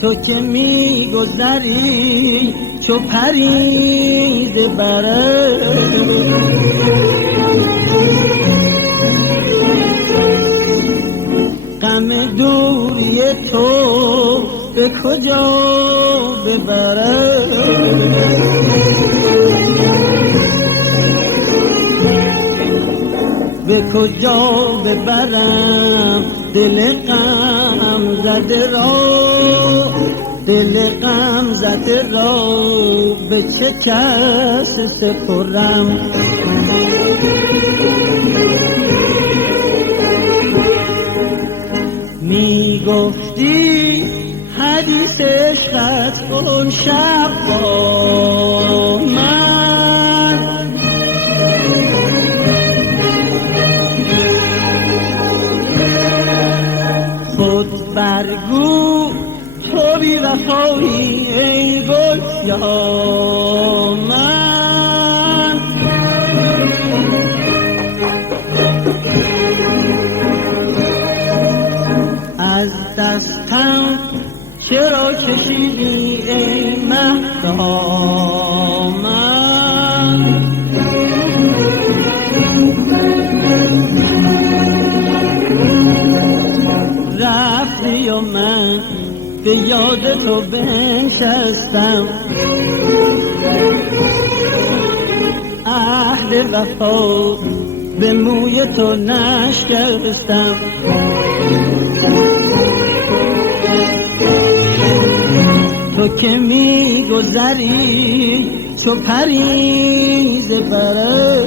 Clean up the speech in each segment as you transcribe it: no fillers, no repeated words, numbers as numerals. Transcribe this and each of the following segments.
تو که می گذری چو پرید بره غم دوری تو به کجا ببره به کجا ببرم دل غم زده را دل غم زده را به چه کس سپرم می گفتی حدیث عشقت اون شب با من خود برگو تو بی وفایی ای گل یا من از دستم چرا کشیدی ای مهدامن رفتی و من به یاد تو بنشستم عهد وفا به موی تو نشکستم تو که می گذری چو پریز بره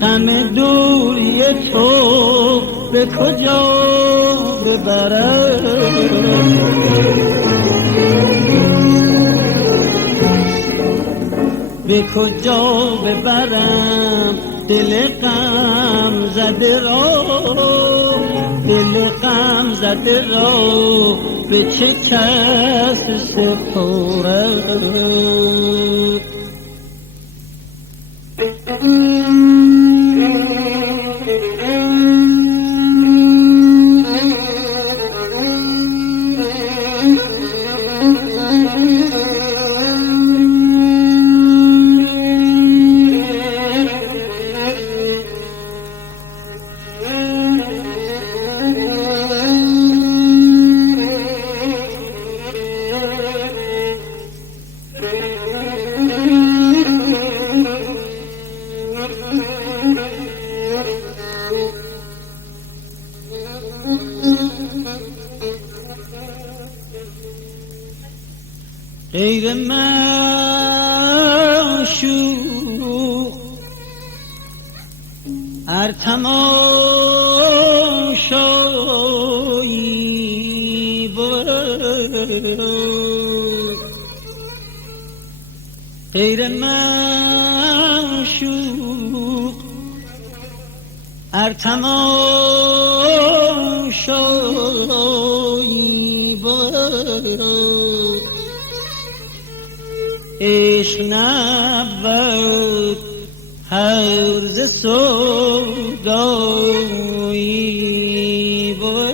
غم دوری تو به کجا ببرم به کجا ببرم دل غم زده را دل غم زده را به چه کس سپارم غیر معشوق هر تماشایی بود غیر معشوق هر تماشایی بود عشق نبود هرز سودایی بود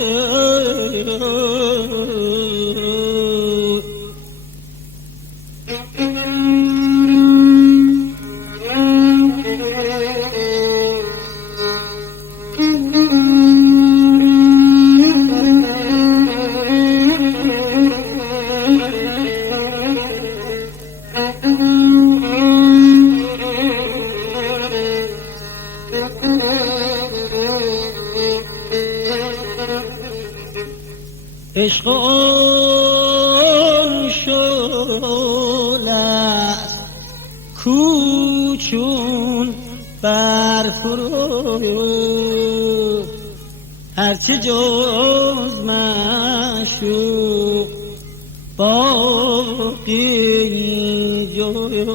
عشق آن شعله کوچون برفرو هرچه جز معشوق باقی جمله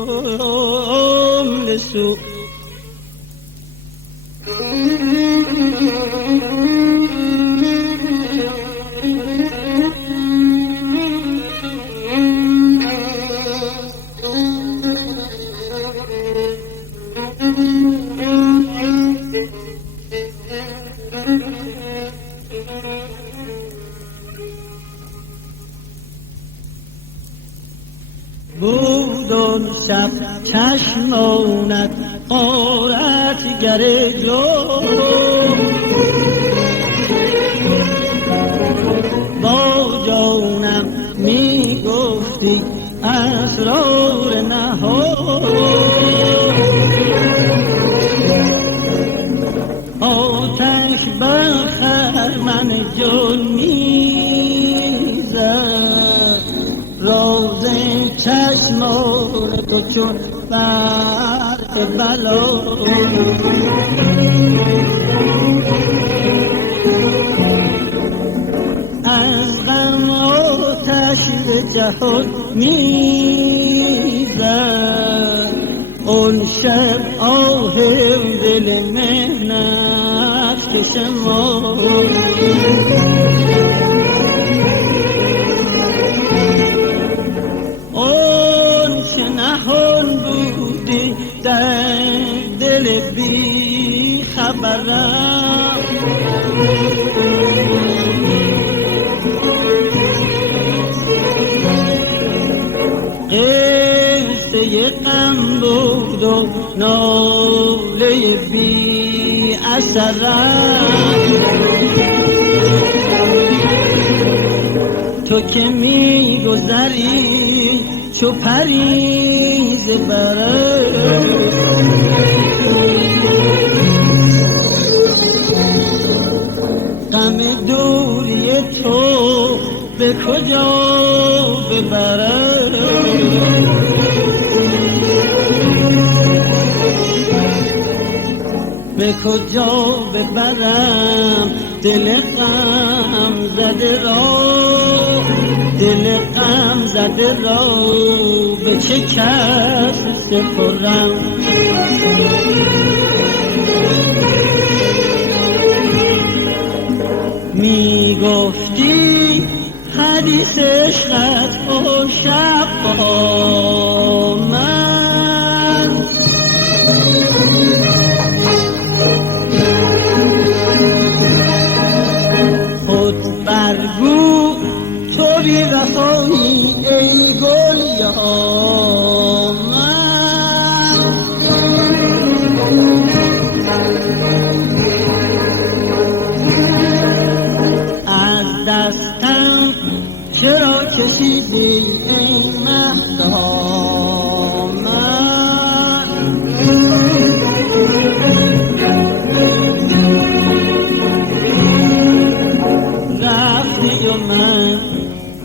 سو بودن شب چشمانت غارتگر جو با جانم می گفتی اسرار نهان آتش بر خرمن جان میزد راز چشمان تو چون برق بلا از غم آتش به جهان میزد اون شب آهم دل مهنت کشم اون چه نهان بودی در دل بی خبرم قصه غم بود و ناله بی اثرم تو که می گذری چو پریز برم غم دوری تو به کجا ببرم به کجا ببرم دل غم زده را، دل غم زده را به چه کس سپرم؟ می گفتی حدیث عشقت و شب با من، خود برگو تو بی وفایی ای گل یا من. از دستم چرا کشیدی ای مهدامن؟ رفتی و من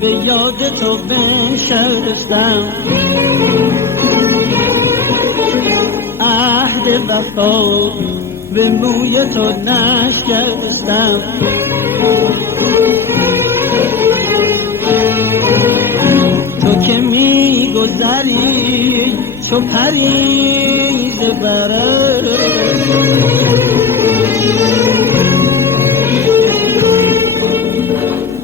به یاد تو بنشستم، عهد وفا به موی تو نشکستم. تو که می گذری چو پریز بره،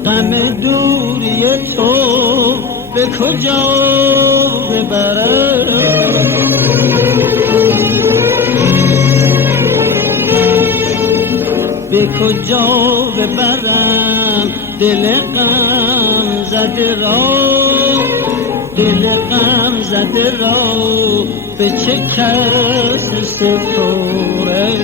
غم دوری تو به کجا ببره؟ به کجا ببرم دل غم زده را، دل غم زده را به چه کس سپرم؟